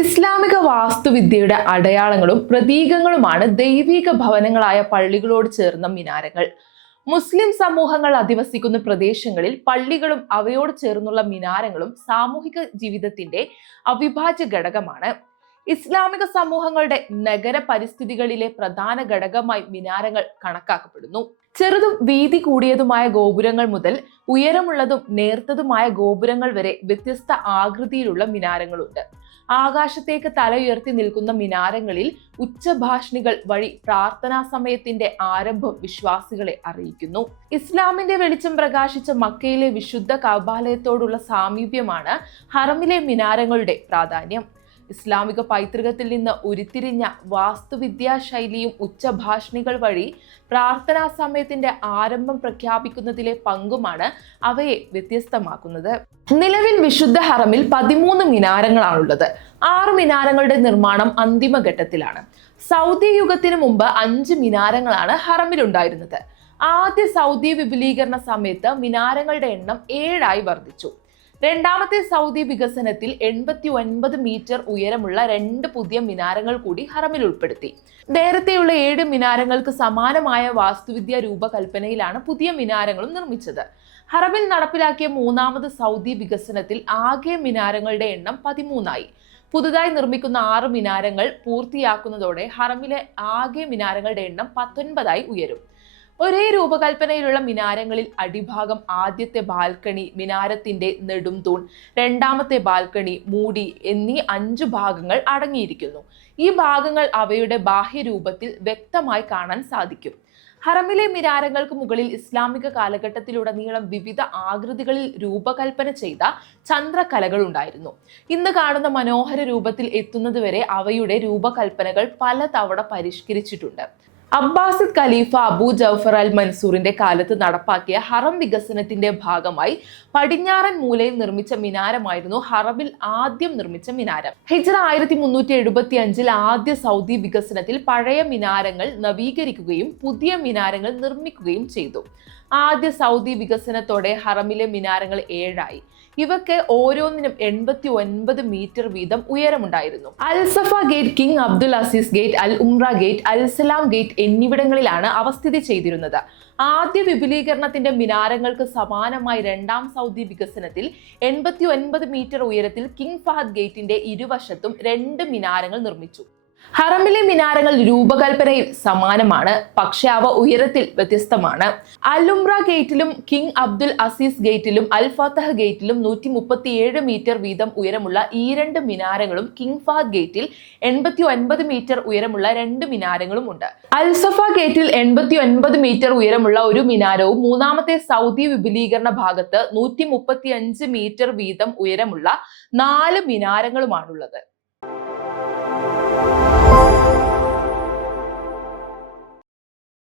ഇസ്ലാമിക വാസ്തുവിദ്യയുടെ അടയാളങ്ങളും പ്രതീകങ്ങളുമാണ് ദൈവിക ഭവനങ്ങളായ പള്ളികളോട് ചേർന്ന മിനാരങ്ങൾ. മുസ്ലിം സമൂഹങ്ങൾ അധിവസിക്കുന്ന പ്രദേശങ്ങളിൽ പള്ളികളും അവയോട് ചേർന്നുള്ള മിനാരങ്ങളും സാമൂഹിക ജീവിതത്തിന്റെ അവിഭാജ്യ ഘടകമാണ്. ഇസ്ലാമിക സമൂഹങ്ങളുടെ നഗര പരിസ്ഥിതികളിലെ പ്രധാന ഘടകമായി മിനാരങ്ങൾ കണക്കാക്കപ്പെടുന്നു. ചെറുതും വീതി കൂടിയതുമായ ഗോപുരങ്ങൾ മുതൽ ഉയരമുള്ളതും നേർത്തതുമായ ഗോപുരങ്ങൾ വരെ വ്യത്യസ്ത ആകൃതിയിലുള്ള മിനാരങ്ങളുണ്ട്. ആകാശത്തേക്ക് തലയുയർത്തി നിൽക്കുന്ന മിനാരങ്ങളിൽ ഉച്ചഭാഷണികൾ വഴി പ്രാർത്ഥനാ സമയത്തിന്റെ ആരംഭം വിശ്വാസികളെ അറിയിക്കുന്നു. ഇസ്ലാമിന്റെ വെളിച്ചം പ്രകാശിച്ച മക്കയിലെ വിശുദ്ധ കബാലയത്തോടുള്ള സാമീപ്യമാണ് ഹറമിലെ മിനാരങ്ങളുടെ പ്രാധാന്യം. ഇസ്ലാമിക പൈതൃകത്തിൽ നിന്ന് ഉരുത്തിരിഞ്ഞ വാസ്തുവിദ്യാ ശൈലിയും ഉച്ചഭാഷണികൾ വഴി പ്രാർത്ഥനാ സമയത്തിന്റെ ആരംഭം പ്രഖ്യാപിക്കുന്നതിലെ പങ്കുമാണ് അവയെ വ്യത്യസ്തമാക്കുന്നത്. നിലവിൽ വിശുദ്ധ ഹറമിൽ പതിമൂന്ന് മിനാരങ്ങളാണുള്ളത്. ആറ് മിനാരങ്ങളുടെ നിർമ്മാണം അന്തിമഘട്ടത്തിലാണ് സൗദി യുഗത്തിന് മുമ്പ് അഞ്ച് മിനാരങ്ങളാണ് ഹറമിൽ ഉണ്ടായിരുന്നത്. ആദ്യ സൗദി വിപുലീകരണ സമയത്ത് മിനാരങ്ങളുടെ എണ്ണം ഏഴായി വർദ്ധിച്ചു. രണ്ടാമത്തെ സൗദി വികസനത്തിൽ എൺപത്തി ഒൻപത് മീറ്റർ ഉയരമുള്ള രണ്ട് പുതിയ മിനാരങ്ങൾ കൂടി ഹറമിൽ ഉൾപ്പെടുത്തി. നേരത്തെയുള്ള ഏഴ് മിനാരങ്ങൾക്ക് സമാനമായ വാസ്തുവിദ്യ രൂപകൽപ്പനയിലാണ് പുതിയ മിനാരങ്ങളും നിർമ്മിച്ചത്. ഹറമിൽ നടപ്പിലാക്കിയ മൂന്നാമത് സൗദി വികസനത്തിൽ ആകെ മിനാരങ്ങളുടെ എണ്ണം പതിമൂന്നായി. പുതുതായി നിർമ്മിക്കുന്ന ആറ് മിനാരങ്ങൾ പൂർത്തിയാക്കുന്നതോടെ ഹറമിലെ ആകെ മിനാരങ്ങളുടെ എണ്ണം പത്തൊൻപതായി ഉയരും. ഒരേ രൂപകൽപ്പനയിലുള്ള മിനാരങ്ങളിൽ അടിഭാഗം ആദ്യത്തെ ബാൽക്കണി മിനാരത്തിന്റെ നെടും തൂൺ രണ്ടാമത്തെ ബാൽക്കണി മൂടി എന്നീ അഞ്ച് ഭാഗങ്ങൾ അടങ്ങിയിരിക്കുന്നു. ഈ ഭാഗങ്ങൾ അവയുടെ ബാഹ്യരൂപത്തിൽ വ്യക്തമായി കാണാൻ സാധിക്കും. ഹറമിലെ മിനാരങ്ങൾക്ക് മുകളിൽ ഇസ്ലാമിക കാലഘട്ടത്തിലുടനീളം വിവിധ ആകൃതികളിൽ രൂപകൽപ്പന ചെയ്ത ചന്ദ്രകലകൾ ഉണ്ടായിരുന്നു. ഇന്ന് കാണുന്ന മനോഹര രൂപത്തിൽ എത്തുന്നതുവരെ അവയുടെ രൂപകൽപ്പനകൾ പലതവണ പരിഷ്കരിച്ചിട്ടുണ്ട്. അബ്ബാസിദ് ഖലീഫ അബൂ ജൗഫർ അൽ മൻസൂറിന്റെ കാലത്ത് നടപ്പാക്കിയ ഹറം വികസനത്തിന്റെ ഭാഗമായി പടിഞ്ഞാറൻ മൂലയിൽ നിർമ്മിച്ച മിനാരമായിരുന്നു ഹറബിൽ ആദ്യം നിർമ്മിച്ച മിനാരം. ഹിജ്റ ആയിരത്തി മുന്നൂറ്റി എഴുപത്തി അഞ്ചിൽ ആദ്യ സൗദി വികസനത്തിൽ പഴയ മിനാരങ്ങൾ നവീകരിക്കുകയും പുതിയ മിനാരങ്ങൾ നിർമ്മിക്കുകയും ചെയ്തു. ആദ്യ സൗദി വികസനത്തോടെ ഹറമിലെ മിനാരങ്ങൾ ഏഴായി. ഇവയ്ക്ക് ഓരോന്നിനും എൺപത്തി ഒൻപത് മീറ്റർ വീതം ഉയരമുണ്ടായിരുന്നു. Al Safa gate King Abdul Aziz gate Al Umrah gate Al Salam gate എന്നിവിടങ്ങളിലാണ് അവ സ്ഥിതി ചെയ്തിരുന്നത്. ആദ്യ വിപുലീകരണത്തിന്റെ മിനാരങ്ങൾക്ക് സമാനമായി രണ്ടാം സൗദി വികസനത്തിൽ എൺപത്തി ഒൻപത് മീറ്റർ ഉയരത്തിൽ കിങ് ഫഹദ് ഗേറ്റിന്റെ ഇരുവശത്തും രണ്ട് മിനാരങ്ങൾ നിർമ്മിച്ചു. ഹറമിലെ മിനാരങ്ങൾ രൂപകൽപ്പനയിൽ സമാനമാണ് പക്ഷെ അവ ഉയരത്തിൽ വ്യത്യസ്തമാണ്. അലുംറ ഗേറ്റിലും കിങ് അബ്ദുൽ അസീസ് ഗേറ്റിലും അൽ ഫത്തഹ് ഗേറ്റിലും നൂറ്റി മുപ്പത്തിയേഴ് മീറ്റർ വീതം ഉയരമുള്ള ഈ രണ്ട് മിനാരങ്ങളും കിങ് ഫാദ് ഗേറ്റിൽ എൺപത്തി ഒൻപത് മീറ്റർ ഉയരമുള്ള രണ്ട് മിനാരങ്ങളും ഉണ്ട്. അൽസഫ ഗേറ്റിൽ എൺപത്തി ഒൻപത് മീറ്റർ ഉയരമുള്ള ഒരു മിനാരവും മൂന്നാമത്തെ സൗദി വിപുലീകരണ ഭാഗത്ത് നൂറ്റി മുപ്പത്തി അഞ്ച് മീറ്റർ വീതം ഉയരമുള്ള നാല് മിനാരങ്ങളുമാണുള്ളത്. Thank you.